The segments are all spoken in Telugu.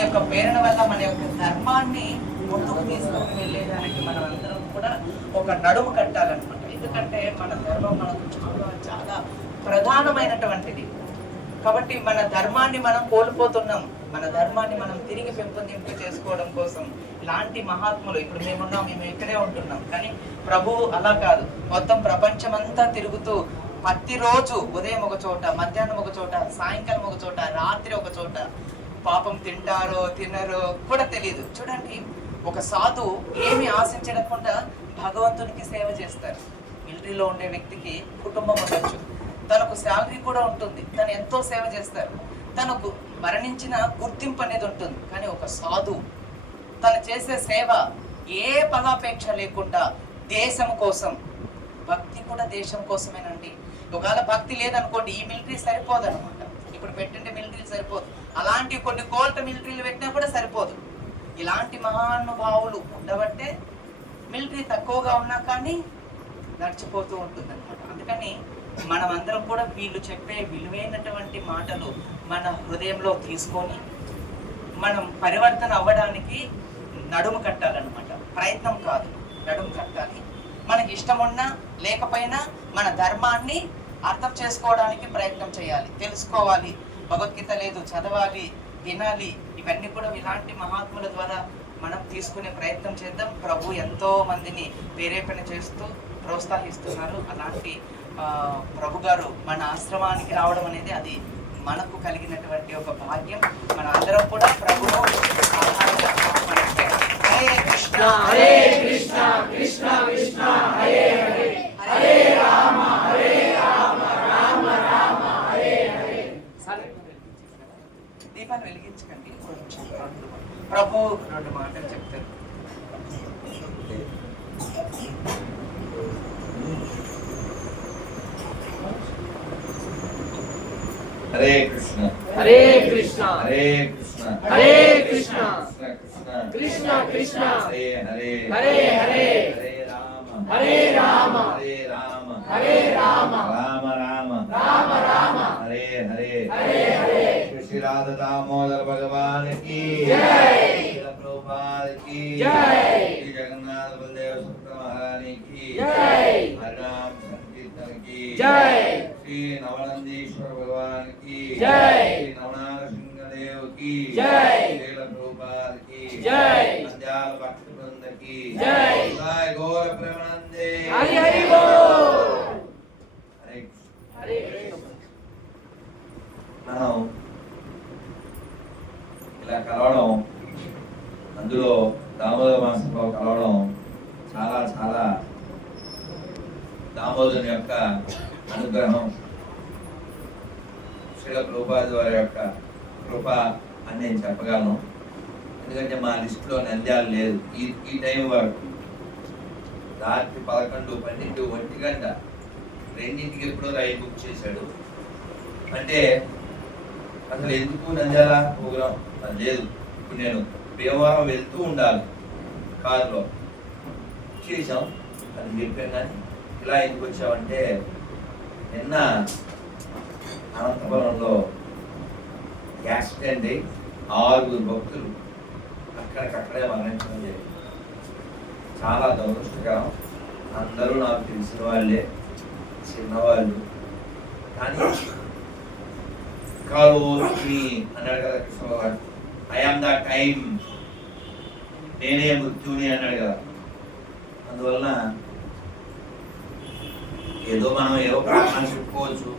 యొక్క ప్రేరణ వల్ల మన యొక్క ధర్మాన్ని ముందుకు తీసుకొని వెళ్ళేదానికి మనం అందరం కూడా ఒక నడుము కట్టాలన్నమాట. ఎందుకంటే మన ధర్మం మనకు చాలా చాలా ప్రధానమైనటువంటిది. కాబట్టి మన ధర్మాన్ని మనం కోల్పోతున్నాం. మన ధర్మాన్ని మనం తిరిగి పెంపొందింపు చేసుకోవడం కోసం ఇలాంటి మహాత్ములు ఇప్పుడు మేమున్నాం మేము ఇక్కడే ఉంటున్నాం. కానీ ప్రభువు అలా కాదు. మొత్తం ప్రపంచమంతా తిరుగుతూ ప్రతిరోజు ఉదయం ఒక చోట మధ్యాహ్నం ఒక చోట సాయంకాలం ఒక చోట రాత్రి ఒక చోట పాపం తింటారో తినరో కూడా తెలియదు చూడండి ఒక సాధు ఏమి ఆశించకుండా భగవంతునికి సేవ చేస్తారు. మిలిటరీలో ఉండే వ్యక్తికి కుటుంబం ఉండొచ్చు. తనకు శాలరీ కూడా ఉంటుంది. తను ఎంతో సేవ చేస్తారు. తనకు మరణించిన గుర్తింపు అనేది ఉంటుంది. కానీ ఒక సాధు తను చేసే సేవ ఏ పదాపేక్ష లేకుండా దేశం కోసం భక్తి కూడా దేశం కోసమేనండి. ఒకవేళ భక్తి లేదనుకోండి ఈ మిలిటరీ సరిపోదు అనమాట ఇప్పుడు పెట్టిండే మిలిటరీ సరిపోదు. అలాంటి కొన్ని కోల్ట మిలిటరీలు పెట్టినా కూడా సరిపోదు. ఇలాంటి మహానుభావులు ఉండబట్టే మిలిటరీ తక్కువగా ఉన్నా కానీ నడిచిపోతూ ఉంటుంది అనమాట అందుకని మనమందరం కూడా వీళ్ళు చెప్పే విలువైనటువంటి మాటలు మన హృదయంలో తీసుకొని మనం పరివర్తన అవ్వడానికి నడుము కట్టాలన్నమాట. ప్రయత్నం కాదు నడుము కట్టాలి. మనకి ఇష్టం ఉన్నా లేకపోయినా మన ధర్మాన్ని అర్థం చేసుకోవడానికి ప్రయత్నం చేయాలి తెలుసుకోవాలి. భగవద్గీత లేదు చదవాలి వినాలి ఇవన్నీ కూడా ఇలాంటి మహాత్ముల ద్వారా మనం తీసుకునే ప్రయత్నం చేద్దాం. ప్రభు ఎంతో మందిని ప్రేరేపణ చేస్తూ ప్రోత్సహిస్తున్నారు. అలాంటి ప్రభు గారు మన ఆశ్రమానికి రావడం అనేది అది మనకు కలిగినటువంటి ఒక భాగ్యం. మన అందరం కూడా ప్రభువు హరే కృష్ణ. హరే కృష్ణ. కృష్ణ కృష్ణ. హరే హరే. హరే రామ హరే రామ రామ రామ హరే హరే దీపాన్ని వెలిగించకండి కొంచెం రెండు ప్రభు రెండు మాటలు చెప్తారు. హరే కృష్ణ. హరే కృష్ణ. హరే కృష్ణ. హరే కృష్ణ. కృష్ణ కృష్ణ. కృష్ణ హరే హరే. హరే హరే. హరే రామ. హరే రామ. హరే రామ. హరే రామ. రామ రామ. రామ రామ. హరే హరే. హరే హరే. श्री राधा दामोदर भगवान की जय प्रभुपाद की जय श्री जगन्नाथ बलदेव सप्त महारानी की जय राम संकीर्तन की जय श्री नवनंदीश्वर भगवान की जय श्री नवनाथ सिंह देव की जय श्री प्रभुपाद की जय అనుగ్రహం. శ్రీల ప్రభుపాది వారి యొక్క కృప అని నేను చెప్పగలను. ఎందుకంటే మా లిస్టులో నంద్యాలు లేదు. ఈ ఈ టైం వరకు రాత్రి పదకొండు పన్నెండు ఒంటి గంట రెండింటికి ఎప్పుడో రైలు బుక్ చేశాడు. అంటే అసలు ఎందుకు నంద్యాల ప్రోగ్రాం అది లేదు. ఇప్పుడు నేను భీమవరం వెళ్తూ ఉండాలి కారులో. చేసాం అది చెప్పాను కానీ ఇలా ఎందుకు వచ్చామంటే నిన్న అనంతపురంలో యాక్సిడెంట్ అయి ఆరుగురు భక్తులు అక్కడికక్కడే మరణించడం జరిగింది. చాలా దురదృష్టకరం. అందరూ నాకు తెలిసిన వాళ్ళే చిన్నవాళ్ళు. కానీ కాలు అన్నాడు కదా Krishna Bhagavan I am the time నేనే మృత్యుని అన్నాడు కదా. అందువలన ఏదో మనం ఏవో కారణాలు చెప్పుకోవచ్చు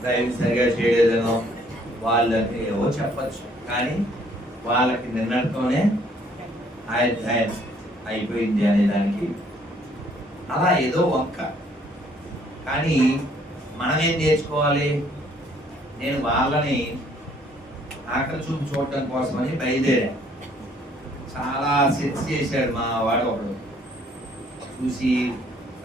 డ్రైవింగ్ సరిగా చేయలేదనో వాళ్ళకి ఏవో చెప్పచ్చు. కానీ వాళ్ళకి నిన్నటితోనే ఆయన అయిపోయింది అనే దానికి అలా ఏదో వంక. కానీ మనం ఏం నేర్చుకోవాలి? నేను వాళ్ళని ఆకలి చూపు చూడటం కోసమని బయలుదేరా చాలా సెట్ చేశాడు మా వాడు ఒకడు. చూసి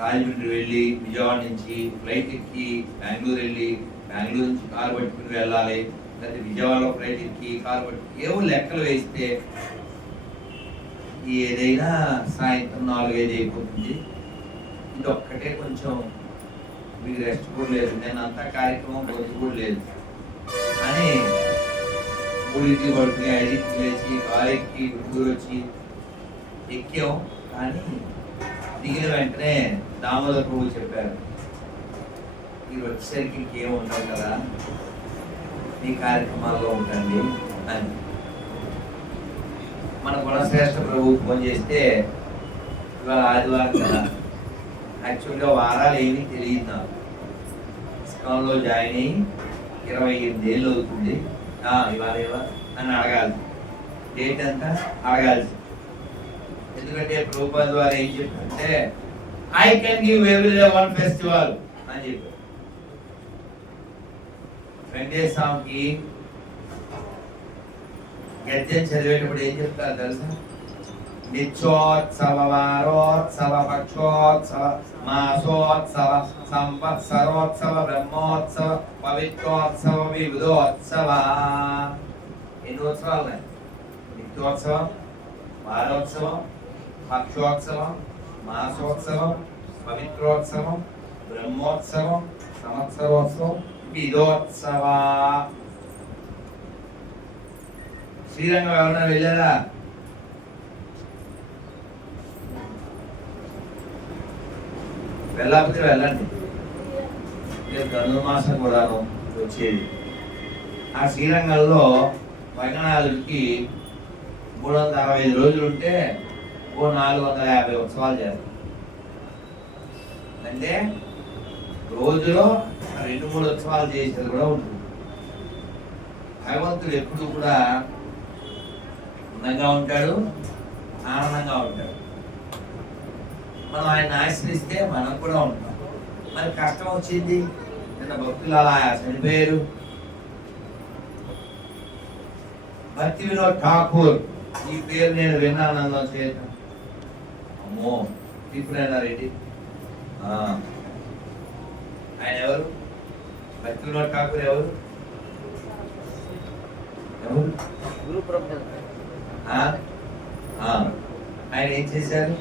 రాజమండ్రి వెళ్ళి విజయవాడ నుంచి ఫ్లైట్ ఎక్కి బెంగళూరు వెళ్ళి బెంగళూరు నుంచి కారు పట్టుకుని వెళ్ళాలి లేకపోతే విజయవాడలో ఫ్లైట్ ఎక్కి కారు పట్టుకుని ఏవో లెక్కలు వేస్తే ఏదైనా సాయంత్రం నాలుగైదు అయిపోతుంది. ఇది ఒక్కటే కొంచెం మీకు రెస్ట్ కూడా లేదు. నేను అంతా కార్యక్రమం రోజు కూడా లేదు. అని మూడింటి పడుకుని ఐదింటికి లేచి ఎక్కి గుంటూరు వచ్చి ఎక్కాం. కానీ దిగిన వెంటనే దామోదర్ ప్రభు చెప్పారు మీరు వచ్చేసరికి ఇంకేం ఉండవు కదా? మీ కార్యక్రమాల్లో ఉండండి అని. మన గుణశ్రేష్ఠ ప్రభు ఫోన్ చేస్తే ఇవాళ ఆదివారం కదా. యాక్చువల్గా వారాలు ఏమీ తెలియదు నాకు. ఇస్కాన్లో జాయిన్ అయ్యి ఇరవై ఎనిమిది ఏళ్ళు అవుతుంది ఇవాళ ఇవాళ అని అడగాలి. డేట్ ఎంత? అడగాల్సి ఎందుకంటే ప్రభుపాద ద్వారా ఏం చెప్పారంటే I can give every day one festival అని చెప్పారు. వెంకటేశ్వర స్వామికి గద్యం చదివేటప్పుడు ఏం చెప్తారు తెలుసా? నిత్యోత్సవ వారోత్సవ పక్షోత్సవ మాసోత్సవ సంవత్సరోత్సవ బ్రహ్మోత్సవ పవిత్రోత్సవ వివిధోత్సవ ఎన్ని ఉత్సవాలు ఉన్నాయి? నిత్యోత్సవం వారోత్సవం పక్షోత్సవం మాసోత్సవం పవిత్రోత్సవం బ్రహ్మోత్సవం సంవత్సరోత్సవం విధోత్సవ శ్రీరంగం ఎవరన్నా వెళ్ళారా? వెళ్ళకపోతే వెళ్ళండి. ధనుర్మాసం కూడాను వచ్చేది. ఆ శ్రీరంగంలో రంగనాథుడికి మూడు వందల అరవై ఐదు రోజులు ఉంటే ఓ నాలుగు వందల యాభై ఉత్సవాలు చేస్తాం. అంటే రోజులో రెండు మూడు ఉత్సవాలు చేసేది కూడా ఉంటుంది. భగవంతుడు ఎప్పుడు కూడా అందంగా ఉంటాడు ఆనందంగా ఉంటాడు. మనం ఆయన ఆశ్రయిస్తే మనం కూడా ఉంటాం. మరి కష్టం వచ్చింది? నిన్న భక్తులు అలా చనిపోయారు భక్తి వినోద్ ఠాకూర్ ఈ పేరు నేను విన్నాను అందులో అమ్మో తీర్పునైనా రెడ్డి ఆయన ఎవరు? భక్తి ఠాకూర్ ఎవరు? ఎవరు? ఆ? ఆయన ఏం చేశారు?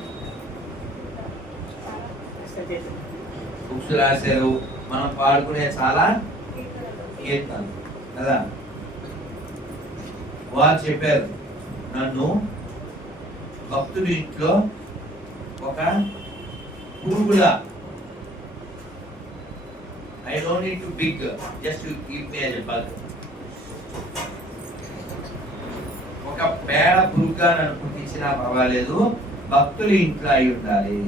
బుక్స్ రాశారు. మనం పాడుకునే చాలా కీర్తనలు కదా? వారు చెప్పారు నన్ను భక్తుడి ఇంట్లో ఒక పురుగులా I don't need to big just to keep me as bug ఒక పేడ పురుగుగా నన్ను పుట్టించినా పర్వాలేదు భక్తులు ఇంట్లో అయి ఉండాలి.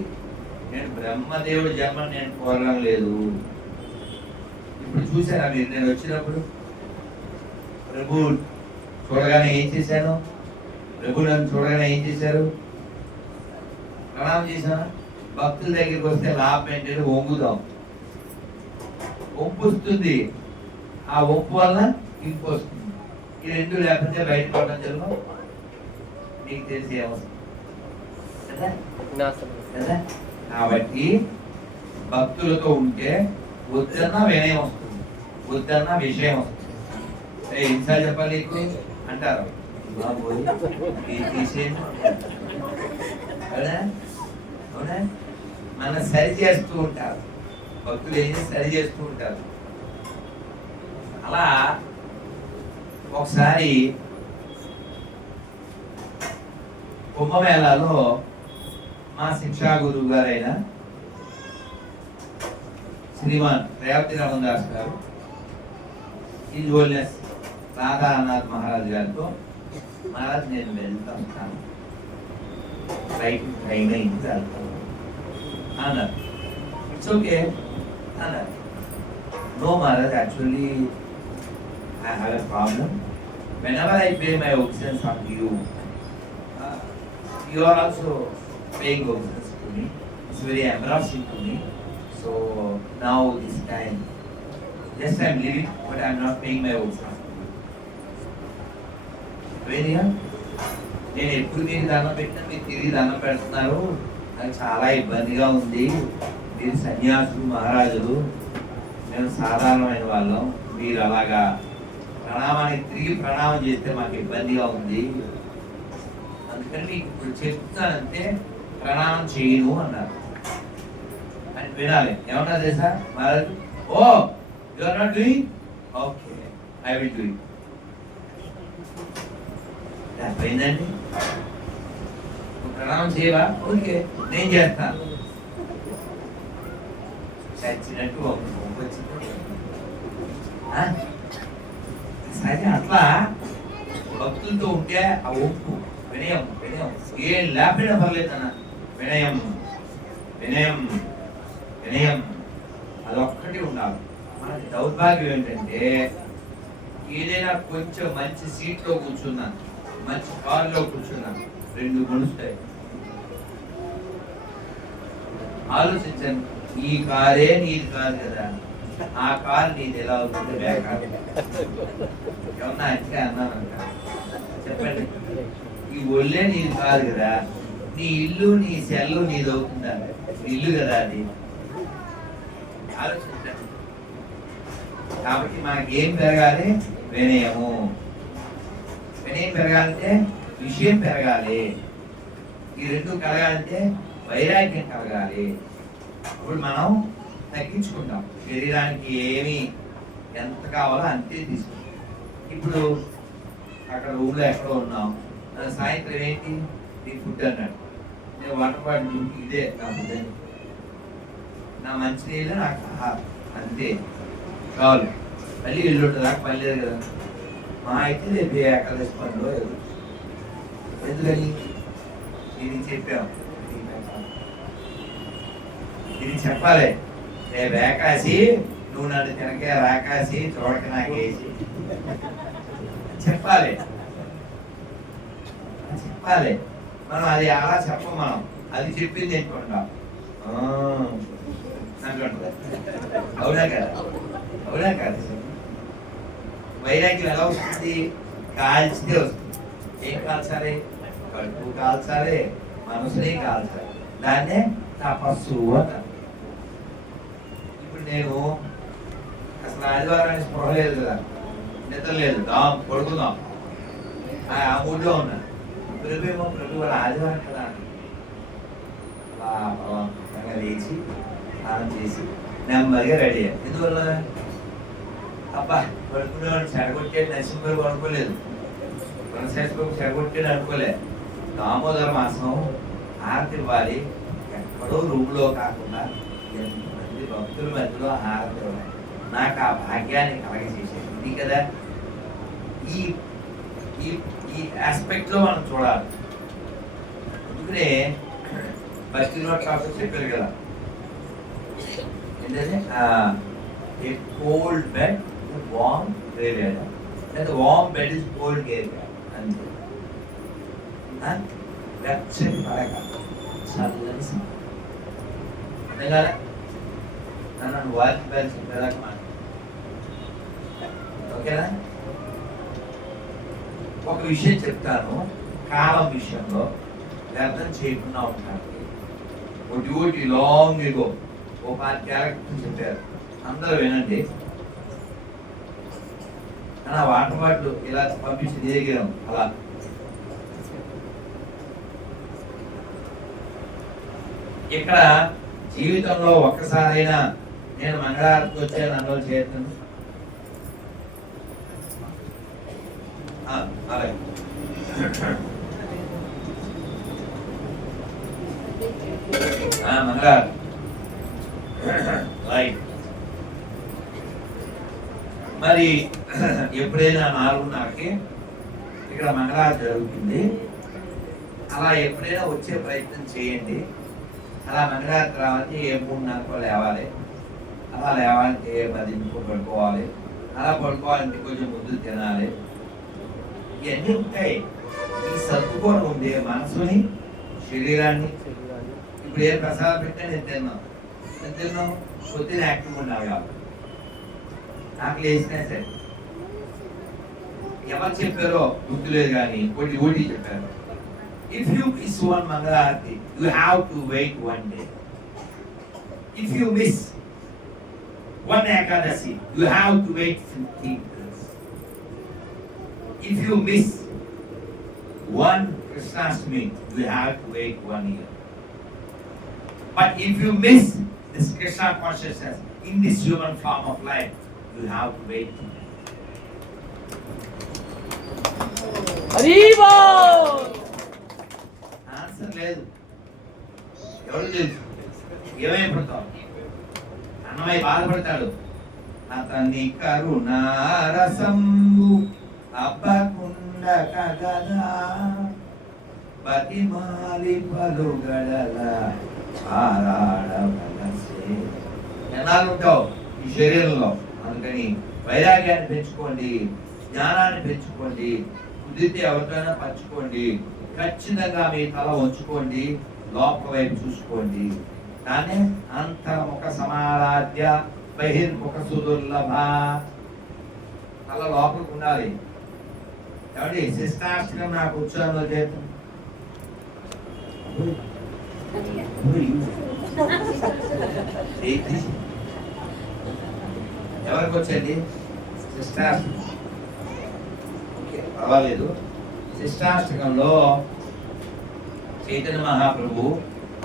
నేను బ్రహ్మదేవుడి జన్మ నేను కోరడం లేదు. ఇప్పుడు చూసారా మీరు? నేను వచ్చినప్పుడు ప్రభు చూడగానే ఏం చేశాను? ప్రభు నన్ను చూడగానే ఏం చేశారు? ప్రణామం చేశాను భక్తుల దగ్గరికి వస్తే లాభం ఏంటంటే వంగుదాం. వంపు వస్తుంది. ఆ వంపు వల్ల ఇంపు వస్తుంది. ఈ రెండు లేకపోతే బయట పడడం జరుగు నీకు తెలిసి కదా? కదా? కాబట్టి భక్తులతో ఉంటే వద్దన్న వినయం వస్తుంది. వద్దన్న విషయం వస్తుంది. ఎన్నిసార్లు చెప్పాలి నీకు? అంటారు. బాబోయ్, తీసేయండి. అవునా? మనం సరి చేస్తూ ఉంటారు. భక్తులు ఏం సరి చేస్తూ ఉంటారు. అలా ఒకసారి కుంభమేళాలో మా శిక్షా గురువు గారైన శ్రీమాన్ రేవతి రమణ దాస్ గారు ఈ జోల్నెస్ రాధానాథ్ మహారాజ్ గారితో మహారాజ్ నేను వెళ్తా ఉంటాను ఫ్లైట్ ట్రైన్ అయింది వెళ్తాను. అన్నారు ఇట్స్ ఓకే అన్నారు no Maharaj actually I have a problem whenever I pay my obeisance on you, uh, you are also paying obeisance to me. It's very embarrassing to me. So now this time, yes, I'm leaving, but I'm not paying my obeisance. వేరియా నేను ఎప్పుడు మీరు దండం పెట్టినా మీరు తిరిగి దండం పెడుతున్నారు నాకు చాలా ఇబ్బందిగా ఉంది. మీరు సన్యాసులు మహారాజులు. మేము సాధారణమైన వాళ్ళం. మీరు అలాగా ప్రణామానికి తిరిగి ప్రణామం చేస్తే మాకు ఇబ్బందిగా ఉంది. అందుకని మీకు ఇప్పుడు చెప్తానంటే ప్రణామం చేయను అన్నారు. అని వినాలి. ఏమన్నా తెలుసా? మహారాజు? ఓ you are not doing okay I will doing అర్థమైందండి? ప్రణామం చేయవా? ఓకే నేను చేస్తాను చచ్చినట్టు ఒక సరే అట్లా భక్తులతో ఉంటే ఆ ఒప్పు వినయం వినయం. ఏం లేకపోయినా పర్లేదు అన్న వినయం వినయం వినయం. అదొక్కటి ఉండాలి. మన దౌర్భాగ్యం ఏంటంటే ఏదైనా కొంచెం మంచి సీట్లో కూర్చున్నాను మంచి కారులో కూర్చున్నాను రెండు గొలుస్తాయి. ఆలోచించాను ఈ కారే నీది కాదు కదా. ఆ కారు నీది ఎలా అవుతుంది? ఏమన్నా అంటే అన్నాను చెప్పండి. ఈ ఒళ్ళే నీది కాదు కదా. నీ ఇల్లు నీ సెల్లు నీది అవుతుందా? ఇల్లు కదా అది. ఆలోచించండి. కాబట్టి మనకేం పెరగాలి? వినయము. వినయం పెరగాలంటే విషయం పెరగాలి. ఈ రెండు కలగాలంటే వైరాగ్యం కలగాలి. ఇప్పుడు మనం తగ్గించుకుంటాం. శరీరానికి ఏమి ఎంత కావాలో అంతే తీసుకుంటాం. ఇప్పుడు అక్కడ రూమ్లో ఎక్కడో ఉన్నాం. ఆ సాయంత్రం ఏంటి? నీ ఫుడ్ అన్నాడు. నేను వాటర్ బాటిల్ ఇదే నా ఫుడ్ నా నా మంచినీళ్ళు నాకు ఆహారం. అంతే. చాలు. మళ్ళీ ఇల్లు నాకు మళ్ళీ లేదు కదా. మా అయితే రేపు ఏకాదశి పనిలో ఎందుకని? ఇది చెప్పాము ఇది చెప్పాలి. రేకాసి ఏకాశి నువ్వు నన్ను తినకే రాకాసి చూడక నాకేసి చెప్పాలి. చెప్పాలి. మనం అది అలా చెప్పం మనం? అది చెప్పింది ఏంటుకుంటాం అవునా కదా? అవునా కదా? వైరాగ్యం ఎలా వస్తుంది? కాల్చితే వస్తుంది. ఏం కాల్చాలి? కడుపు కాల్చాలి మనసుని కాల్చాలి. దాన్నే తపస్సు అంటారు. నేను అసలు ఆదివారానికి స్పృహ లేదు కదా. నిద్ర లేదు. దాం పడుకుందాం. ఆ ఆ మూడ్లో ఉన్నా. ప్రభు ఏమో ప్రభు వాళ్ళ ఆదివారం కదా అలా లేచి స్నానం చేసి నెమ్మదిగా రెడీ అయ్యాను ఎందువల్ల? అబ్బా పడుకునేవాడు చెడగొట్టాడు నరసింహుడు అనుకోలేదు పునశేషబాబు చెడగొట్టాడు అనుకోలే. దామోదర మాసం ఆరతి ఇవ్వాలి ఎక్కడో రూమ్లో కాకుండా ఎంతమంది భక్తుల మధ్యలో హారతి ఇవ్వాలి నాకు ఆ భాగ్యాన్ని కలగజేసేది ఇది కదా ఈ ఈ ఈ ఆస్పెక్ట్లో మనం చూడాలి అందుకనే బస్టినోట్ టాపిక్ చెప్పారు కదా ఏంటంటే a cold bed warm graveyard లేదా warm bed is cold graveyard అంతే ఆ? వెచ్చని పడక చల్లని సమ. అర్థం కాలే నన్ను వారికి ఓకేనా ఒక విషయం చెప్తాను కాలం విషయంలో వ్యర్థం చేయకుండా ఉంటాను ఓ డ్యూటీ లాంగ్ ఇగో ఓ పాటి క్యారెక్టర్ చెప్పారు అందరూ వినండి కానీ ఆ వాటర్ బాటిల్ ఇలా పంపించి దిగాం అలా ఇక్కడ జీవితంలో ఒక్కసారైనా నేను మంగళారతికి వచ్చాను అందులో చేస్తాను. అలాగే. మంగళారతి రైట్ మరి ఎప్పుడైనా నాలుగున్నరకి ఇక్కడ మంగళారతి జరుగుతుంది. అలా ఎప్పుడైనా వచ్చే ప్రయత్నం చేయండి. అలా మంగళారతి రావాలంటే ఏ మూడున్నరకో లేవాలి. అలా లేవాలంటే ఏ పదింటికి పడుకోవాలి అలా పడుకోవాలంటే కొంచెం ముద్దు తినాలి ఇవన్నీ ఉంటాయి ఈ సర్దుకోవడం ఉంది మనసుని శరీరాన్ని ఇప్పుడు ఏ ప్రసాదం పెట్టా నేను తిన్నాను నేను తిన్నాను పొద్దున యాక్టివ్ ఉండాలి కాబట్టి నాకు లేచినా సరే ఎవరు చెప్పారో గుర్తులేదు కానీ ఒకటి ఓటి చెప్పారు if you miss one mangalarati you have to wait one day if you miss One Ekadashi you have to wait fifteen days if you miss one Krishnastami, you have to wait one year. But if you miss this Krishna consciousness in this human form of life, you have to wait. Hari boll answer లేదు ఎవరు తెలుసు ఏమైపోతావు అన్నమయ్య బాధపడతాడు. అతన్ని కరుణారసంబు అబ్బకుండ కగదా. బతిమాలి పలుగడల ఆరాడవలసే ఎన్నాళ్ళు ఉంటావు ఈ శరీరంలో? అందుకని వైరాగ్యాన్ని పెంచుకోండి జ్ఞానాన్ని పెంచుకోండి కుదిరితే ఎవరికైనా పంచుకోండి ఖచ్చితంగా మీ తల ఉంచుకోండి లోపల వైపు చూసుకోండి. కానీ అంతర్ముఖ సమారాధ్య బహిర్ముఖ సుదుర్లభ అలా లోపలికి ఉండాలి. ఏమండి శిష్టాష్టకం నాకు ఉత్సాహంలో చేద్దాం ఎవరికి వచ్చేది? శిష్టాష్టకం పర్వాలేదు. శిష్టాష్టకంలో చైతన్య మహాప్రభు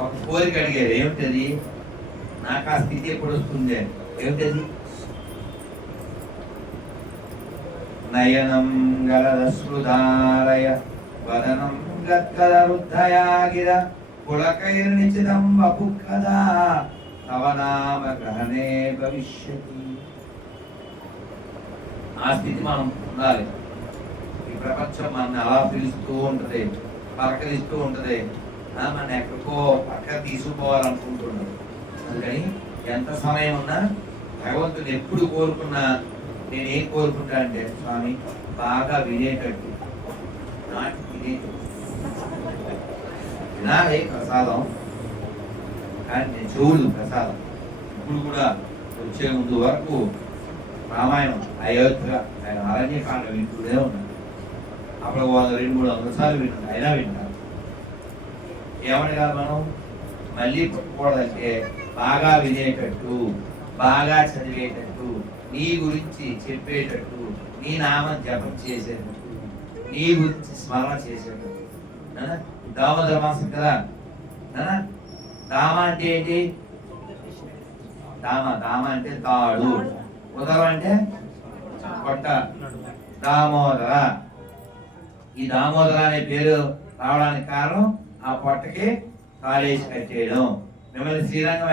ఒక కోరిక అడిగారు ఏమిటది? నాకు ఆ స్థితి ఎప్పుడు వస్తుంది? అని. ఏమిటది? నయనం గలదశ్రుధారయ వదనం గద్గదరుద్ధయాగిర పులకైర్నిచితం వపు కదా తవ నామ గ్రహణే భవిష్యతి. ఆ స్థితి మనం ఉండాలి. ఈ ప్రపంచం మన అలా పిలుస్తూ ఉంటది పలకరిస్తూ ఉంటది. మన ఎక్కడికో పక్క తీసుకుపోవాలనుకుంటున్నాడు అందుకని ఎంత సమయం ఉన్నా భగవంతుని ఎప్పుడు కోరుకున్నా నేను ఏం కోరుకుంటా అంటే స్వామి బాగా వినేటట్టు. నాటి వినేటట్టు వినాలి ప్రసాదం? కానీ నేను చెవులు ప్రసాదం. ఇప్పుడు కూడా వచ్చే ముందు వరకు రామాయణం అయోధ్య ఆయన అరణ్యకాండ వింటూనే ఉన్నాను. అప్పుడు వాళ్ళు రెండు మూడు వందల సార్లు వింటాను అయినా వింటాను ఏమనగా మనం మళ్ళీ పుట్టకూడదంటే బాగా వినేటట్టు బాగా చదివేటట్టు నీ గురించి చెప్పేటట్టు నీ నామం జపం చేసేటట్టు నీ గురించి స్మరణ చేసేటట్టు. దామోదర మాసం కదా? దామ అంటే ఏంటి? దామ దామ అంటే తాడు. ఉదరం అంటే పొట్ట దామోదర. ఈ దామోదర అనే పేరు రావడానికి కారణం ఆ పొట్టకి కాలేజ్ కట్టేయడం. మిమ్మల్ని శ్రీరంగం